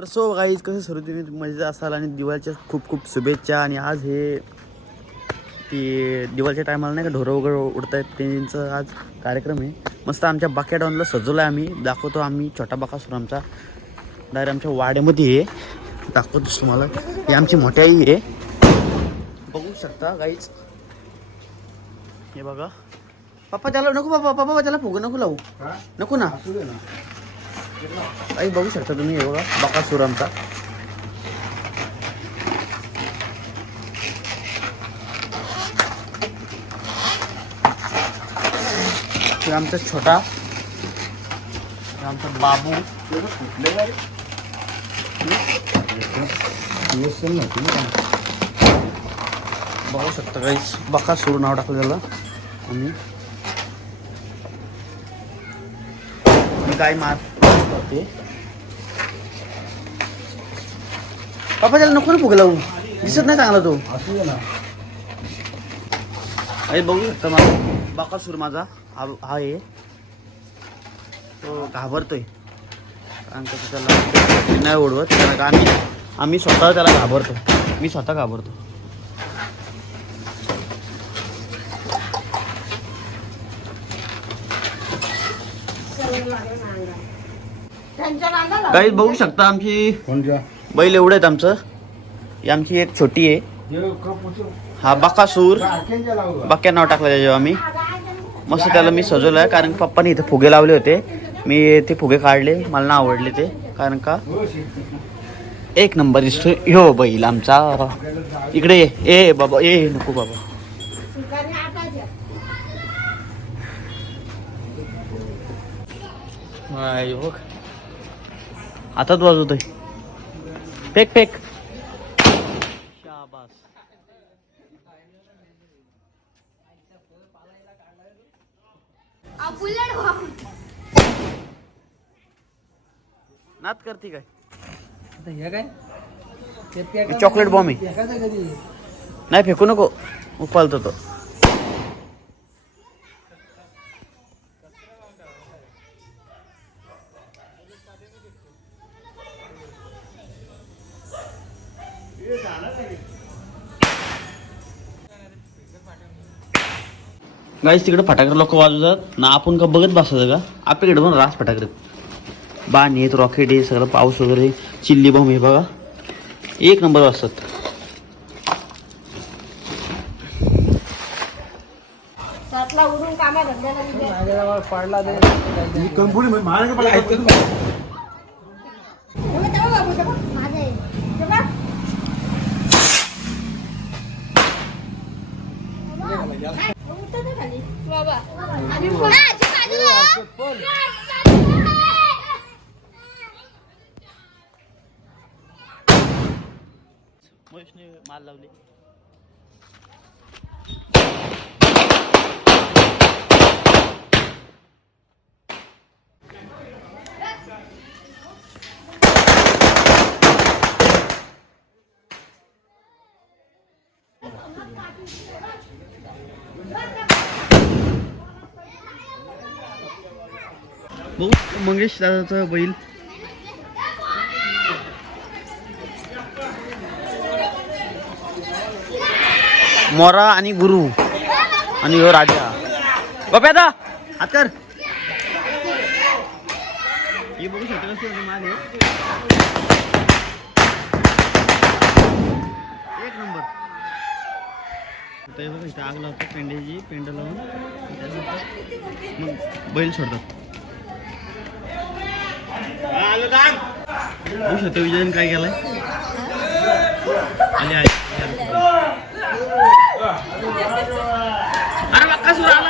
तर so guys कसं सुरू तुम्ही मजेत असाल आणि दिवाळीच्या खूप खूप शुभेच्छा. आणि आज हे ती दिवाळीच्या टायमाला नाही का ढोरं वगैरे उडत आहेत त्यांचं आज कार्यक्रम आहे. मस्त आमच्या बाक्या डाऊनला सजवलं आहे आम्ही. दाखवतो आम्ही छोटा बाकासूर आमचा. डायरेक्ट आमच्या वाड्यामध्ये आहे. दाखवतोच तुम्हाला. ही आमची मोठी आई आहे. बघू शकता गाईच हे बघा. पप्पा त्याला नको बाबा पप्पा त्याला फुगं नको लावू. नको ना. काही बघू शकता तुम्ही हे बघा बकासूर आमचा हे आमचा छोटा हे आमचा बाबू बघू शकता काहीच बकासूर नाव टाकलं त्याला आणि मी मार करते. पापा त्याला नको ना फुग लावू दिसत नाही चांगला तो. अरे बघू शकता माझा बकासूर माझा. हा हा आहे. तो घाबरतोय. कारण कसं त्याला नाही ओढवत. कारण का आम्ही आम्ही स्वतः त्याला घाबरतो मी स्वतः घाबरतो काही बघू शकता आमची बैल एवढे आहेत आमचं. ही आमची एक छोटी आहे. हा बकासूर बाक्या नाव टाकलं त्याच्यावर आम्ही. मस्त त्याला मी सजवलं आहे कारण पप्पाने इथे फुगे लावले होते. मी ते फुगे काढले मला ना आवडले ते. कारण का? एक नंबर दिसतो ह्यो बैल आमचा. इकडे ये. ए बाबा ए नको बाबा. बघ. हातात वाजवतोय. Fake fake. शाबास. नात करते काय? चॉकलेट बॉम्ब आहे. नाही फेकू नको. उपालतो तो. गाईस तिकडे फटाकडे लोक वाजवतात. ना आपण का बघत बसायचं का? आपल्याकडे पण रास फटाकडे बाण आहेत रॉकेट आहे सगळं पाऊस वगैरे चिल्ली बॉम्ब हे बघा. एक नंबर वाजतात. पडला महेशने माल लावले बघू मंगेश दादाचा बैल मोरा आणि गुरु आणि हो राजा. बाप्या दा हात कर. हे बघू शकतो कसं होतं माल एक नंबर. आता हे बघा इथं आग लावतो पेंड्याची पेंड लावून. त्यानंतर मग बैल सोडतात. बघू शकतो विजयन काय केलंय. आणि Arab kasur ala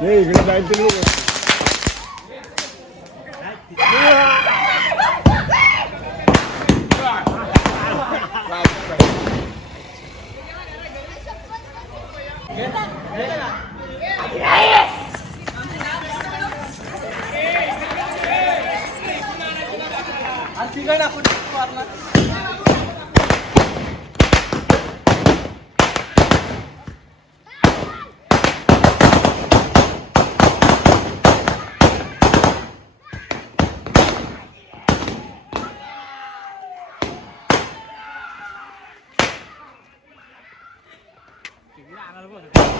नाही इकडे जायचं नाही बघा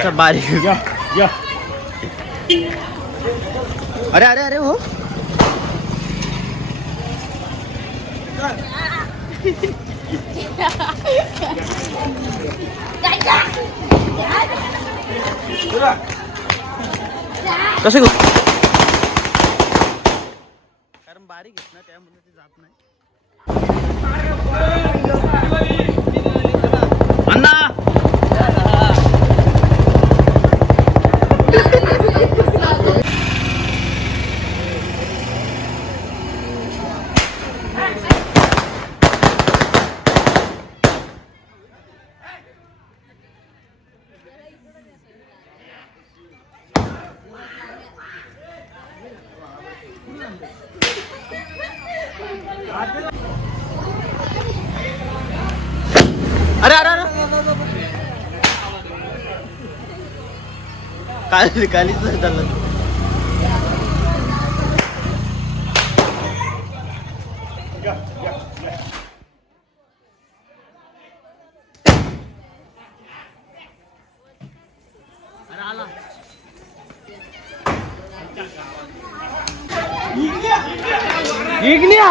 आमचा बारीक या या अरे अरे अरे हो. कसे कारण बारीक आहेत ना त्यामुळे ते जात नाही. अरे अरे अरे. काल कालीच झालं इग्निया